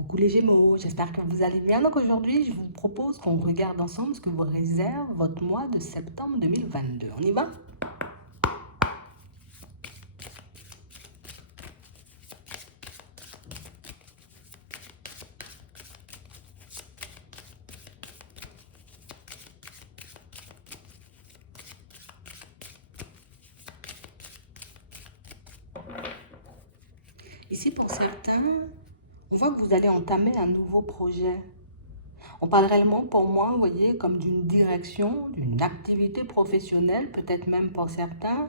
Coucou les Gémeaux, j'espère que vous allez bien. Donc aujourd'hui, je vous propose qu'on regarde ensemble ce que vous réserve votre mois de septembre 2022. On y va? Ici, pour certains, on voit que vous allez entamer un nouveau projet. On parle réellement pour moi, vous voyez, comme d'une direction, d'une activité professionnelle, peut-être même pour certains,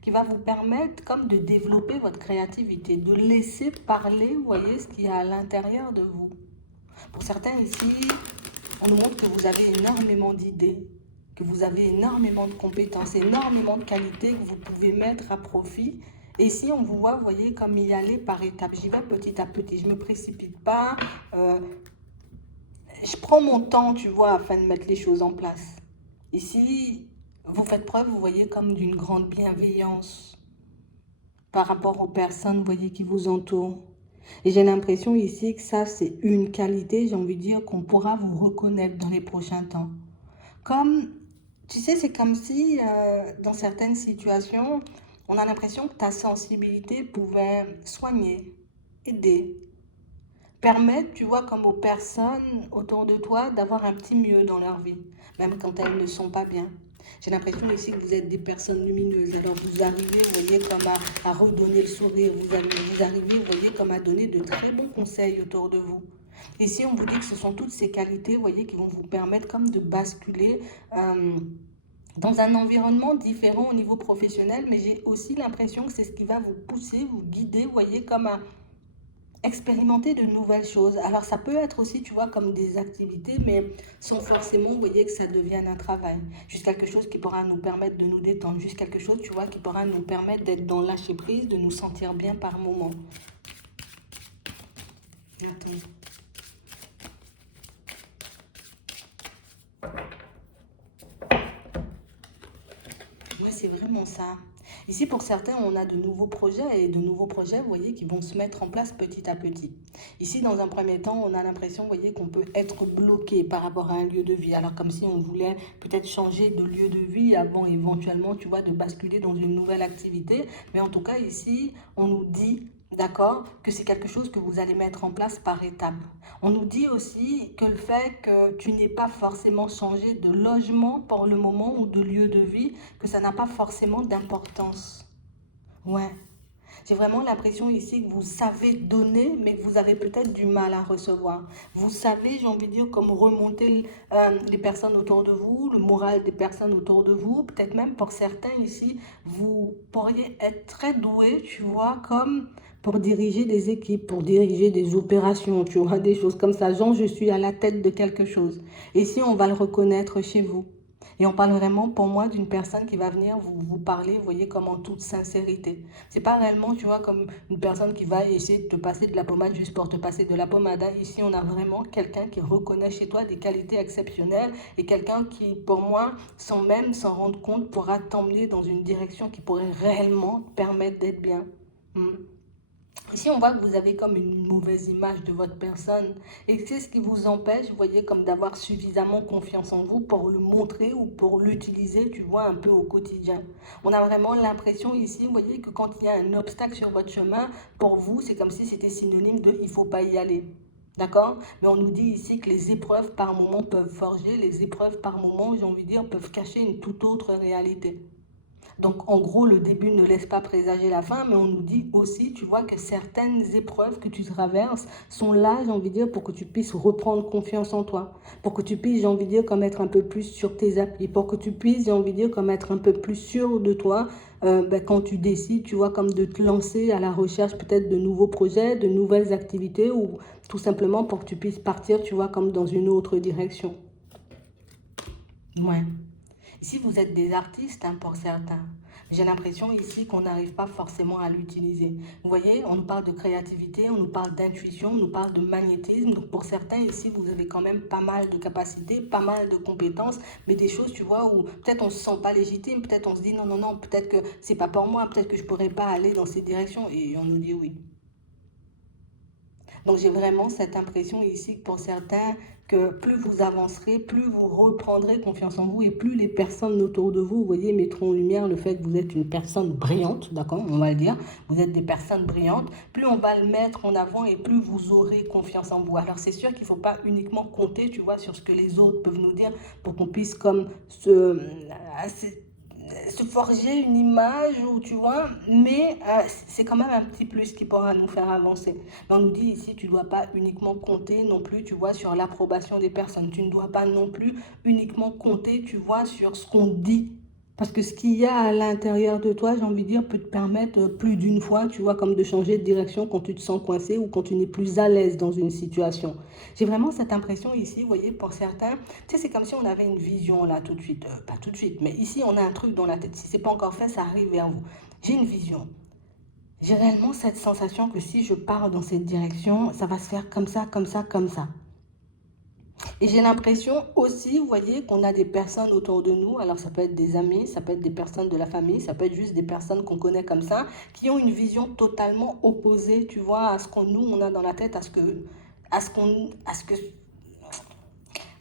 qui va vous permettre comme de développer votre créativité, de laisser parler, vous voyez, ce qu'il y a à l'intérieur de vous. Pour certains ici, on nous montre que vous avez énormément d'idées, que vous avez énormément de compétences, énormément de qualités que vous pouvez mettre à profit. Et ici, on vous voit, vous voyez, comme y aller par étapes. J'y vais petit à petit, je ne me précipite pas. euh, je prends mon temps, tu vois, afin de mettre les choses en place. Ici, vous faites preuve, vous voyez, comme d'une grande bienveillance par rapport aux personnes, vous voyez, qui vous entourent. Et j'ai l'impression ici que ça, c'est une qualité, j'ai envie de dire, qu'on pourra vous reconnaître dans les prochains temps. Comme, tu sais, c'est comme si, dans certaines situations, on a l'impression que ta sensibilité pouvait soigner, aider, permettre, tu vois, comme aux personnes autour de toi, d'avoir un petit mieux dans leur vie, même quand elles ne sont pas bien. J'ai l'impression ici que vous êtes des personnes lumineuses. Alors vous arrivez, vous voyez, comme à redonner le sourire. Vous arrivez, vous voyez, comme à donner de très bons conseils autour de vous. Ici, on vous dit que ce sont toutes ces qualités, vous voyez, qui vont vous permettre comme de basculer dans un environnement différent au niveau professionnel. Mais j'ai aussi l'impression que c'est ce qui va vous pousser, vous guider, vous voyez, comme à expérimenter de nouvelles choses. Alors ça peut être aussi, tu vois, comme des activités, mais sans forcément, vous voyez, que ça devienne un travail. Juste quelque chose qui pourra nous permettre de nous détendre. Juste quelque chose, tu vois, qui pourra nous permettre d'être dans lâcher prise, de nous sentir bien par moment. Attends. Ouais, c'est vraiment ça. Ici, pour certains, on a de nouveaux projets et de nouveaux projets, vous voyez, qui vont se mettre en place petit à petit. Ici, dans un premier temps, on a l'impression, vous voyez, qu'on peut être bloqué par rapport à un lieu de vie. Alors, comme si on voulait peut-être changer de lieu de vie avant éventuellement, tu vois, de basculer dans une nouvelle activité. Mais en tout cas, ici, on nous dit, d'accord, que c'est quelque chose que vous allez mettre en place par étapes. On nous dit aussi que le fait que tu n'aies pas forcément changé de logement pour le moment ou de lieu de vie, que ça n'a pas forcément d'importance. Ouais. J'ai vraiment l'impression ici que vous savez donner, mais que vous avez peut-être du mal à recevoir. Vous savez, j'ai envie de dire, comme remonter les personnes autour de vous, le moral des personnes autour de vous. Peut-être même pour certains ici, vous pourriez être très doué, tu vois, comme pour diriger des équipes, pour diriger des opérations, tu vois, des choses comme ça. Genre, je suis à la tête de quelque chose. Et si on va le reconnaître chez vous. Et on parle vraiment pour moi d'une personne qui va venir vous parler, vous voyez, comme en toute sincérité. C'est pas réellement, tu vois, comme une personne qui va essayer de te passer de la pommade juste pour te passer de la pommade. Ici, on a vraiment quelqu'un qui reconnaît chez toi des qualités exceptionnelles et quelqu'un qui, pour moi, sans même s'en rendre compte, pourra t'emmener dans une direction qui pourrait réellement te permettre d'être bien. Hmm. Ici, on voit que vous avez comme une mauvaise image de votre personne et c'est ce qui vous empêche, vous voyez, comme d'avoir suffisamment confiance en vous pour le montrer ou pour l'utiliser, tu vois, un peu au quotidien. On a vraiment l'impression ici, vous voyez, que quand il y a un obstacle sur votre chemin, pour vous, c'est comme si c'était synonyme de il ne faut pas y aller. D'accord? Mais on nous dit ici que les épreuves par moment peuvent forger, les épreuves par moment, j'ai envie de dire, peuvent cacher une toute autre réalité. Donc, en gros, le début ne laisse pas présager la fin, mais on nous dit aussi, tu vois, que certaines épreuves que tu traverses sont là, j'ai envie de dire, pour que tu puisses reprendre confiance en toi, pour que tu puisses, j'ai envie de dire, comme être un peu plus sur tes appuis, pour que tu puisses, j'ai envie de dire, comme être un peu plus sûr de toi quand tu décides, tu vois, comme de te lancer à la recherche peut-être de nouveaux projets, de nouvelles activités, ou tout simplement pour que tu puisses partir, tu vois, comme dans une autre direction. Ouais. Ici, vous êtes des artistes hein, pour certains. J'ai l'impression ici qu'on n'arrive pas forcément à l'utiliser. Vous voyez, on nous parle de créativité, on nous parle d'intuition, on nous parle de magnétisme. Donc pour certains ici, vous avez quand même pas mal de capacités, pas mal de compétences, mais des choses, tu vois, où peut-être on ne se sent pas légitime, peut-être on se dit non, non, non, peut-être que c'est pas pour moi, peut-être que je pourrais pas aller dans cette direction. Et on nous dit oui. Donc j'ai vraiment cette impression ici que pour certains, que plus vous avancerez, plus vous reprendrez confiance en vous et plus les personnes autour de vous, vous voyez, mettront en lumière le fait que vous êtes une personne brillante, d'accord, on va le dire, vous êtes des personnes brillantes, plus on va le mettre en avant et plus vous aurez confiance en vous. Alors c'est sûr qu'il ne faut pas uniquement compter, tu vois, sur ce que les autres peuvent nous dire pour qu'on puisse comme se forger une image, ou tu vois, mais c'est quand même un petit plus qui pourra nous faire avancer. On nous dit ici, tu ne dois pas uniquement compter non plus, tu vois, sur l'approbation des personnes. Tu ne dois pas non plus uniquement compter, tu vois, sur ce qu'on dit. Parce que ce qu'il y a à l'intérieur de toi, j'ai envie de dire, peut te permettre plus d'une fois, tu vois, comme de changer de direction quand tu te sens coincé ou quand tu n'es plus à l'aise dans une situation. J'ai vraiment cette impression ici, vous voyez, pour certains, tu sais, c'est comme si on avait une vision là tout de suite. Pas tout de suite, mais ici, on a un truc dans la tête. Si ce n'est pas encore fait, ça arrive vers vous. J'ai une vision. J'ai réellement cette sensation que si je pars dans cette direction, ça va se faire comme ça, comme ça, comme ça. Et j'ai l'impression aussi, vous voyez, qu'on a des personnes autour de nous, alors ça peut être des amis, ça peut être des personnes de la famille, ça peut être juste des personnes qu'on connaît comme ça, qui ont une vision totalement opposée, tu vois, à ce qu'on nous, on a dans la tête, à ce que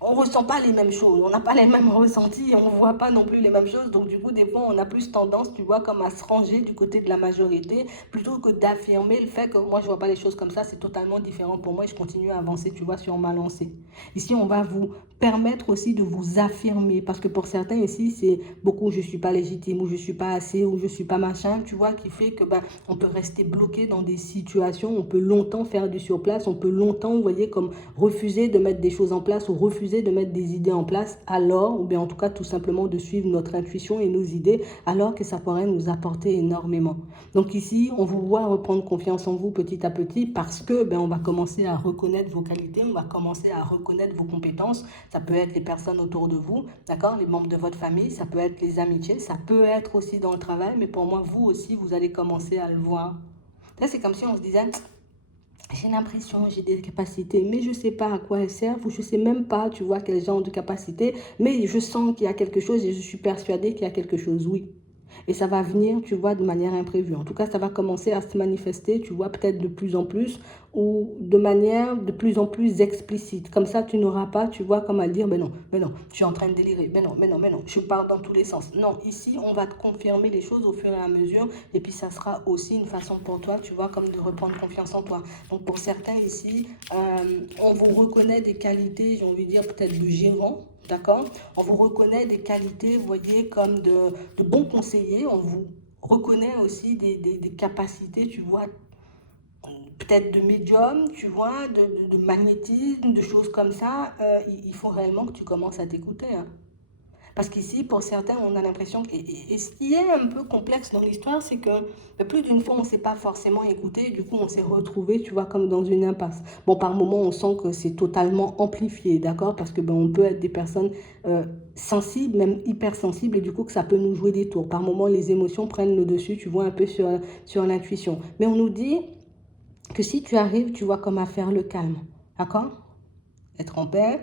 on ressent pas les mêmes choses, on n'a pas les mêmes ressentis, on ne voit pas non plus les mêmes choses. Donc du coup, des fois, on a plus tendance, tu vois, comme à se ranger du côté de la majorité, plutôt que d'affirmer le fait que moi, je ne vois pas les choses comme ça, c'est totalement différent pour moi et je continue à avancer, tu vois, sur ma lancée. Ici, on va vous permettre aussi de vous affirmer, parce que pour certains ici, c'est beaucoup je ne suis pas légitime, ou je ne suis pas assez, ou je ne suis pas machin, tu vois, qui fait que on peut rester bloqué dans des situations, on peut longtemps faire du surplace, on peut longtemps, vous voyez, comme refuser de mettre des choses en place ou refuser de mettre des idées en place alors, ou bien en tout cas tout simplement de suivre notre intuition et nos idées alors que ça pourrait nous apporter énormément. Donc ici, on vous voit reprendre confiance en vous petit à petit parce que on va commencer à reconnaître vos qualités, on va commencer à reconnaître vos compétences. Ça peut être les personnes autour de vous, d'accord, les membres de votre famille, ça peut être les amitiés, ça peut être aussi dans le travail, mais pour moi, vous aussi, vous allez commencer à le voir. Là, c'est comme si on se disait, j'ai l'impression, j'ai des capacités, mais je ne sais pas à quoi elles servent, ou je ne sais même pas, tu vois, quel genre de capacité, mais je sens qu'il y a quelque chose et je suis persuadée qu'il y a quelque chose, oui. Et ça va venir, tu vois, de manière imprévue. En tout cas, ça va commencer à se manifester, tu vois, peut-être de plus en plus ou de manière de plus en plus explicite. Comme ça, tu n'auras pas, tu vois, comme à dire, mais non, je suis en train de délirer, mais non, je pars dans tous les sens. Non, ici, on va te confirmer les choses au fur et à mesure et puis ça sera aussi une façon pour toi, tu vois, comme de reprendre confiance en toi. Donc, pour certains ici, on vous reconnaît des qualités, j'ai envie de dire, peut-être de gérant, d'accord? On vous reconnaît des qualités, vous voyez, comme de bons conseillers. On vous reconnaît aussi des capacités, tu vois, peut-être de médium, tu vois, de magnétisme, de choses comme ça. Il faut réellement que tu commences à t'écouter, hein. Parce qu'ici, pour certains, on a l'impression que... Et ce qui est un peu complexe dans l'histoire, c'est que plus d'une fois, on ne s'est pas forcément écouté. Du coup, on s'est retrouvé, tu vois, comme dans une impasse. Bon, par moments, on sent que c'est totalement amplifié, d'accord? Parce que on peut être des personnes sensibles, même hypersensibles, et du coup, que ça peut nous jouer des tours. Par moments, les émotions prennent le dessus, tu vois, un peu sur l'intuition. Mais on nous dit que si tu arrives, tu vois, comme à faire le calme, d'accord? Être en paix.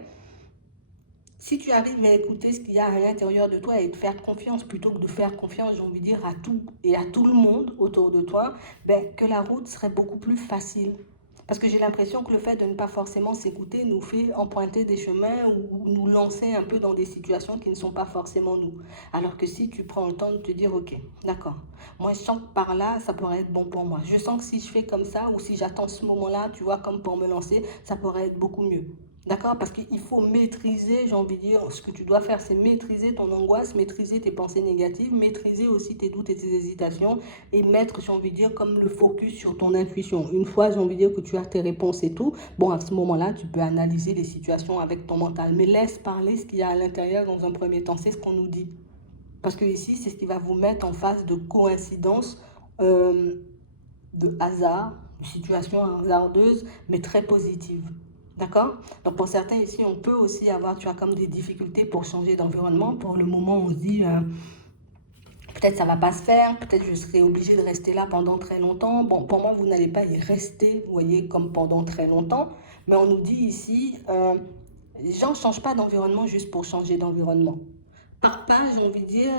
Si tu arrives à écouter ce qu'il y a à l'intérieur de toi et de faire confiance plutôt que de faire confiance, j'ai envie de dire, à tout et à tout le monde autour de toi, que la route serait beaucoup plus facile. Parce que j'ai l'impression que le fait de ne pas forcément s'écouter nous fait emprunter des chemins ou nous lancer un peu dans des situations qui ne sont pas forcément nous. Alors que si tu prends le temps de te dire, ok, d'accord, moi je sens que par là, ça pourrait être bon pour moi. Je sens que si je fais comme ça ou si j'attends ce moment-là, tu vois, comme pour me lancer, ça pourrait être beaucoup mieux. D'accord? Parce qu'il faut maîtriser, j'ai envie de dire, ce que tu dois faire, c'est maîtriser ton angoisse, maîtriser tes pensées négatives, maîtriser aussi tes doutes et tes hésitations et mettre, j'ai envie de dire, comme le focus sur ton intuition. Une fois, j'ai envie de dire que tu as tes réponses et tout, bon, à ce moment-là, tu peux analyser les situations avec ton mental. Mais laisse parler ce qu'il y a à l'intérieur dans un premier temps. C'est ce qu'on nous dit. Parce que ici, c'est ce qui va vous mettre en face de coïncidences, de hasard, de situations hasardeuses, mais très positives. D'accord? Donc pour certains ici, on peut aussi avoir, tu as comme des difficultés pour changer d'environnement. Pour le moment, on se dit, peut-être ça ne va pas se faire, peut-être je serai obligée de rester là pendant très longtemps. Bon, pour moi, vous n'allez pas y rester, vous voyez, comme pendant très longtemps. Mais on nous dit ici, les gens ne changent pas d'environnement juste pour changer d'environnement. Par pas, j'ai envie de dire,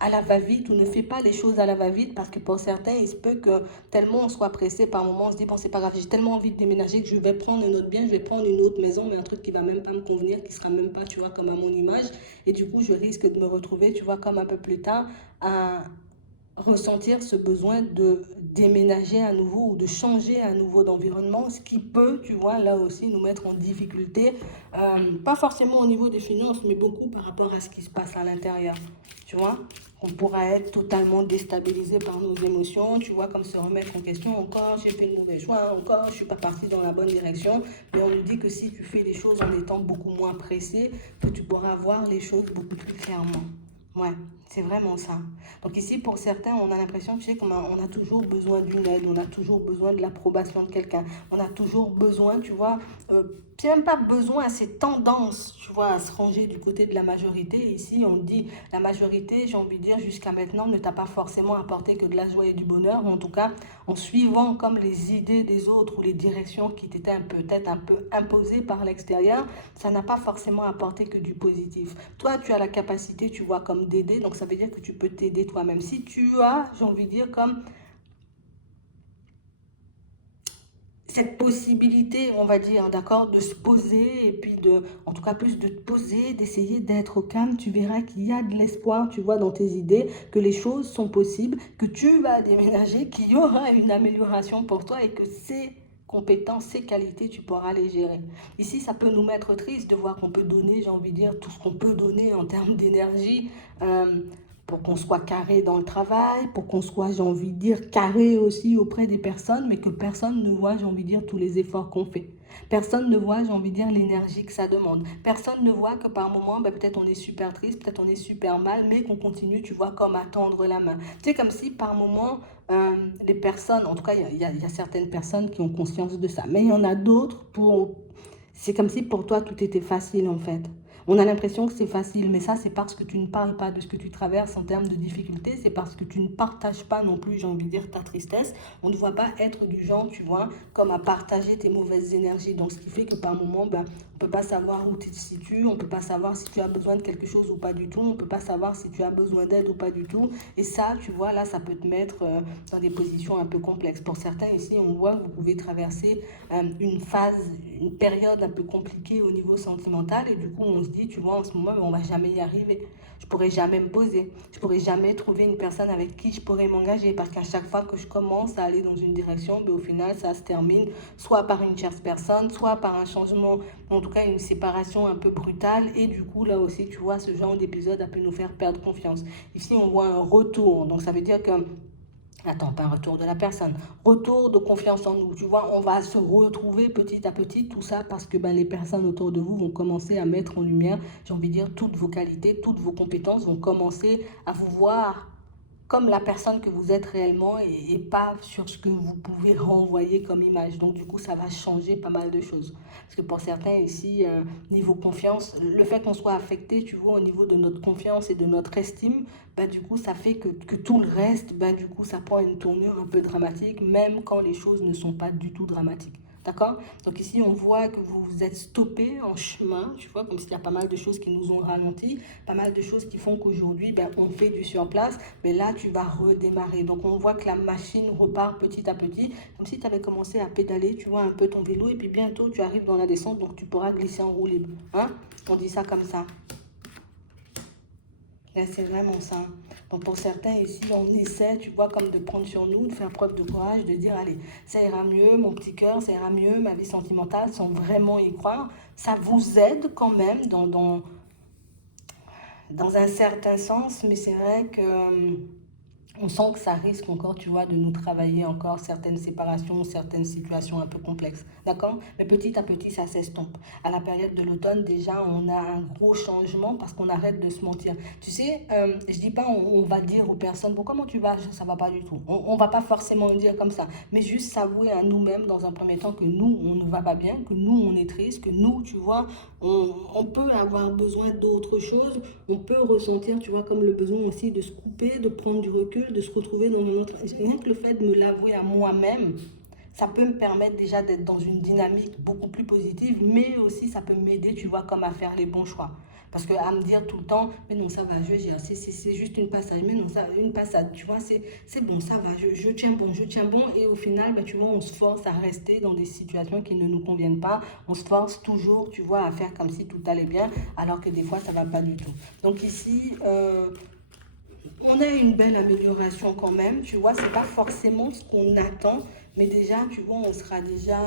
à la va-vite ou ne fais pas les choses à la va-vite parce que pour certains, il se peut que tellement on soit pressé par moment, on se dit, bon, c'est pas grave, j'ai tellement envie de déménager que je vais prendre un autre bien, je vais prendre une autre maison, mais un truc qui va même pas me convenir, qui sera même pas, tu vois, comme à mon image. Et du coup, je risque de me retrouver, tu vois, comme un peu plus tard, à ressentir ce besoin de déménager à nouveau ou de changer à nouveau d'environnement, ce qui peut, tu vois, là aussi nous mettre en difficulté, pas forcément au niveau des finances, mais beaucoup par rapport à ce qui se passe à l'intérieur, tu vois. On pourra être totalement déstabilisé par nos émotions, tu vois, comme se remettre en question, encore j'ai fait le mauvais choix, encore je suis pas parti dans la bonne direction, mais on nous dit que si tu fais les choses en étant beaucoup moins pressé, que tu pourras voir les choses beaucoup plus clairement. Ouais, c'est vraiment ça. Donc ici, pour certains, on a l'impression, tu sais, on a toujours besoin d'une aide, on a toujours besoin de l'approbation de quelqu'un, on a toujours besoin, tu vois, c'est même pas besoin, c'est tendance, tu vois, à se ranger du côté de la majorité. Ici, on dit, la majorité, j'ai envie de dire, jusqu'à maintenant, ne t'a pas forcément apporté que de la joie et du bonheur, ou en tout cas, en suivant comme les idées des autres ou les directions qui t'étaient peut-être un peu imposées par l'extérieur, ça n'a pas forcément apporté que du positif. Toi, tu as la capacité, tu vois, comme d'aider, donc ça veut dire que tu peux t'aider toi-même. Si tu as, j'ai envie de dire, comme cette possibilité, on va dire, d'accord, de se poser et puis de, en tout cas plus de te poser, d'essayer d'être au calme, tu verras qu'il y a de l'espoir, tu vois, dans tes idées, que les choses sont possibles, que tu vas déménager, qu'il y aura une amélioration pour toi et que ces compétences, ces qualités, tu pourras les gérer. Ici, ça peut nous mettre triste de voir qu'on peut donner, j'ai envie de dire, tout ce qu'on peut donner en termes d'énergie. Pour qu'on soit carré dans le travail, pour qu'on soit, j'ai envie de dire, carré aussi auprès des personnes, mais que personne ne voit, j'ai envie de dire, tous les efforts qu'on fait. Personne ne voit, j'ai envie de dire, l'énergie que ça demande. Personne ne voit que par moments, ben, peut-être on est super triste, peut-être on est super mal, mais qu'on continue, tu vois, comme à tendre la main. C'est comme si par moments, les personnes, en tout cas, il y a certaines personnes qui ont conscience de ça, mais il y en a d'autres pour... C'est comme si pour toi, tout était facile, en fait. On a l'impression que c'est facile, mais ça, c'est parce que tu ne parles pas de ce que tu traverses en termes de difficultés, c'est parce que tu ne partages pas non plus, j'ai envie de dire, ta tristesse. On ne voit pas être du genre, tu vois, comme à partager tes mauvaises énergies. Donc, ce qui fait que par moment, ben, on ne peut pas savoir où tu te situes, on ne peut pas savoir si tu as besoin de quelque chose ou pas du tout, on ne peut pas savoir si tu as besoin d'aide ou pas du tout. Et ça, tu vois, là, ça peut te mettre dans des positions un peu complexes. Pour certains, ici, on voit que vous pouvez traverser une phase, une période un peu compliquée au niveau sentimental et du coup on se dit, tu vois, en ce moment on va jamais y arriver, je pourrais jamais me poser, je pourrais jamais trouver une personne avec qui je pourrais m'engager parce qu'à chaque fois que je commence à aller dans une direction, ben, au final ça se termine soit par une tierce personne, soit par un changement, en tout cas une séparation un peu brutale et du coup là aussi tu vois ce genre d'épisode a pu nous faire perdre confiance. Ici on voit un retour, donc ça veut dire que attends, pas un retour de la personne, retour de confiance en nous. Tu vois, on va se retrouver petit à petit, tout ça parce que ben, les personnes autour de vous vont commencer à mettre en lumière, j'ai envie de dire, toutes vos qualités, toutes vos compétences vont commencer à vous voir comme la personne que vous êtes réellement et pas sur ce que vous pouvez renvoyer comme image. Donc du coup, ça va changer pas mal de choses. Parce que pour certains ici, niveau confiance, le fait qu'on soit affecté, tu vois, au niveau de notre confiance et de notre estime, bah, du coup, ça fait que tout le reste, bah, du coup, ça prend une tournure un peu dramatique, même quand les choses ne sont pas du tout dramatiques. D'accord? Donc ici, on voit que vous vous êtes stoppé en chemin, tu vois, comme s'il y a pas mal de choses qui nous ont ralenti, pas mal de choses qui font qu'aujourd'hui, ben, on fait du surplace, mais là, tu vas redémarrer. Donc on voit que la machine repart petit à petit, comme si tu avais commencé à pédaler, tu vois, un peu ton vélo, et puis bientôt, tu arrives dans la descente, donc tu pourras glisser en roue libre. Hein? On dit ça comme ça. C'est vraiment ça. Donc pour certains ici, on essaie, tu vois, comme de prendre sur nous, de faire preuve de courage, de dire, allez, ça ira mieux, mon petit cœur, ça ira mieux, ma vie sentimentale, sans vraiment y croire. Ça vous aide quand même dans un certain sens, mais c'est vrai que on sent que ça risque encore, tu vois, de nous travailler encore certaines séparations, certaines situations un peu complexes. D'accord? Mais petit à petit, ça s'estompe. À la période de l'automne, déjà, on a un gros changement parce qu'on arrête de se mentir. Tu sais, je dis pas on va dire aux personnes, bon, comment tu vas? Ça va pas du tout. On va pas forcément le dire comme ça, mais juste s'avouer à nous-mêmes dans un premier temps que nous, on ne va pas bien, que nous, on est triste, que nous, tu vois, on peut avoir besoin d'autre chose, on peut ressentir, tu vois, comme le besoin aussi de se couper, de prendre du recul, de se retrouver dans un autre... Rien que le fait de me l'avouer à moi-même, ça peut me permettre déjà d'être dans une dynamique beaucoup plus positive, mais aussi ça peut m'aider, tu vois, comme à faire les bons choix. Parce que à me dire tout le temps, mais non, ça va, j'ai assez, c'est juste une passage, mais non, ça, une passade, tu vois, c'est bon, ça va, je tiens bon, et au final, ben, tu vois, on se force à rester dans des situations qui ne nous conviennent pas, on se force toujours, tu vois, à faire comme si tout allait bien, alors que des fois, ça va pas du tout. Donc ici, on a une belle amélioration quand même, tu vois, c'est pas forcément ce qu'on attend, mais déjà, tu vois, on sera déjà,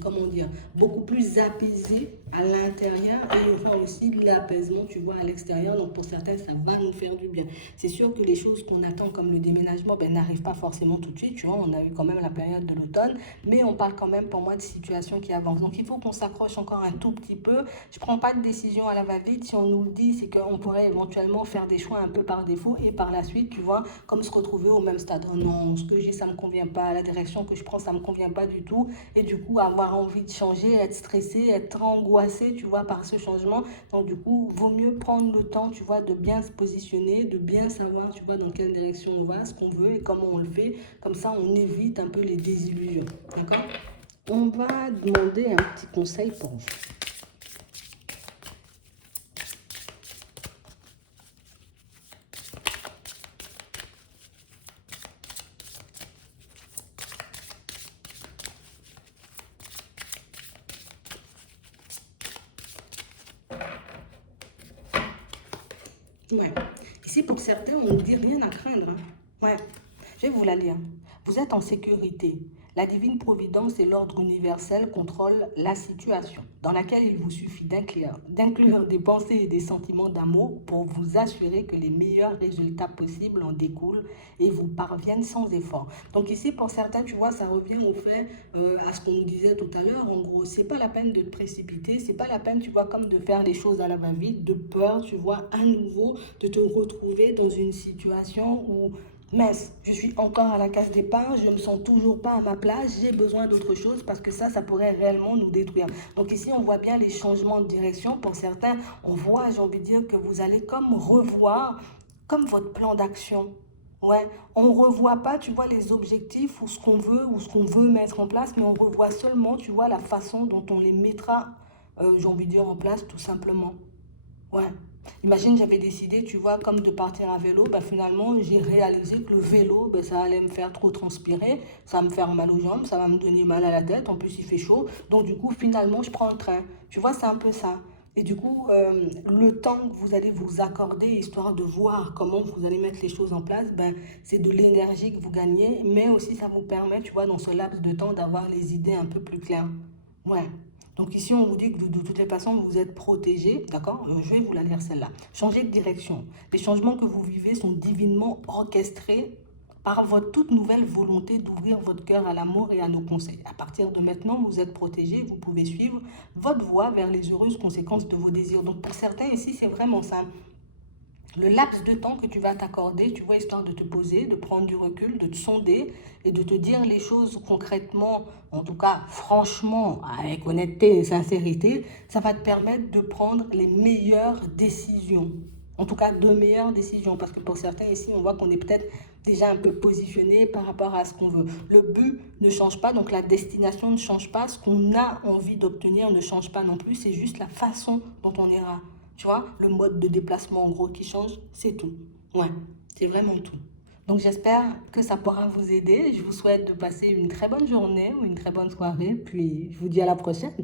comment dire, beaucoup plus apaisé à l'intérieur et il y aura aussi de l'apaisement, tu vois, à l'extérieur. Donc pour certains, ça va nous faire du bien. C'est sûr que les choses qu'on attend comme le déménagement, ben, n'arrivent pas forcément tout de suite, tu vois, on a eu quand même la période de l'automne, mais on parle quand même pour moi de situations qui avancent. Donc il faut qu'on s'accroche encore un tout petit peu. Je prends pas de décision à la va-vite. Si on nous le dit, c'est qu'on pourrait éventuellement faire des choix un peu par défaut et par la suite, tu vois, comme se retrouver au même stade. Oh non, ce que j'ai, ça me convient pas, la direction que je prends, ça me convient pas du tout. Et du coup, avoir envie de changer, être stressé, être angoissé, tu vois, par ce changement. Donc du coup, vaut mieux prendre le temps, tu vois, de bien se positionner, de bien savoir, tu vois, dans quelle direction on va, ce qu'on veut et comment on le fait. Comme ça, on évite un peu les désillusions. D'accord? On va demander un petit conseil pour vous. Ouais. Ici, pour certains, on ne dit rien à craindre, hein. Ouais. Je vais vous la lire. Vous êtes en sécurité. La divine providence et l'ordre universel contrôlent la situation, dans laquelle il vous suffit d'inclure des pensées et des sentiments d'amour pour vous assurer que les meilleurs résultats possibles en découlent et vous parviennent sans effort. Donc ici, pour certains, tu vois, ça revient au fait, à ce qu'on nous disait tout à l'heure. En gros, c'est pas la peine de te précipiter, c'est pas la peine, tu vois, comme de faire les choses à la va-vite, de peur, tu vois, à nouveau, de te retrouver dans une situation où mince, je suis encore à la case départ, je ne me sens toujours pas à ma place, j'ai besoin d'autre chose parce que ça pourrait réellement nous détruire. Donc ici, on voit bien les changements de direction. Pour certains, on voit, j'ai envie de dire, que vous allez comme revoir comme votre plan d'action. Ouais, on ne revoit pas, tu vois, les objectifs ou ce qu'on veut mettre en place, mais on revoit seulement, tu vois, la façon dont on les mettra, j'ai envie de dire, en place tout simplement. Ouais. Imagine, j'avais décidé, tu vois, comme de partir à vélo, bah, finalement, j'ai réalisé que le vélo, bah, ça allait me faire trop transpirer, ça va me faire mal aux jambes, ça va me donner mal à la tête, en plus il fait chaud. Donc du coup, finalement, je prends le train. Tu vois, c'est un peu ça. Et du coup, le temps que vous allez vous accorder, histoire de voir comment vous allez mettre les choses en place, ben, c'est de l'énergie que vous gagnez, mais aussi ça vous permet, tu vois, dans ce laps de temps, d'avoir les idées un peu plus claires. Ouais. Donc ici, on vous dit que de toutes les façons, vous êtes protégé, d'accord? Je vais vous la lire celle-là. Changez de direction. Les changements que vous vivez sont divinement orchestrés par votre toute nouvelle volonté d'ouvrir votre cœur à l'amour et à nos conseils. À partir de maintenant, vous êtes protégé, vous pouvez suivre votre voie vers les heureuses conséquences de vos désirs. Donc pour certains ici, c'est vraiment ça. Le laps de temps que tu vas t'accorder, tu vois, histoire de te poser, de prendre du recul, de te sonder et de te dire les choses concrètement, en tout cas franchement, avec honnêteté et sincérité, ça va te permettre de prendre les meilleures décisions. En tout cas, de meilleures décisions. Parce que pour certains ici, on voit qu'on est peut-être déjà un peu positionné par rapport à ce qu'on veut. Le but ne change pas, donc la destination ne change pas. Ce qu'on a envie d'obtenir ne change pas non plus. C'est juste la façon dont on ira. Tu vois, le mode de déplacement en gros qui change, c'est tout. Ouais, c'est vraiment tout. Donc j'espère que ça pourra vous aider. Je vous souhaite de passer une très bonne journée ou une très bonne soirée. Puis je vous dis à la prochaine.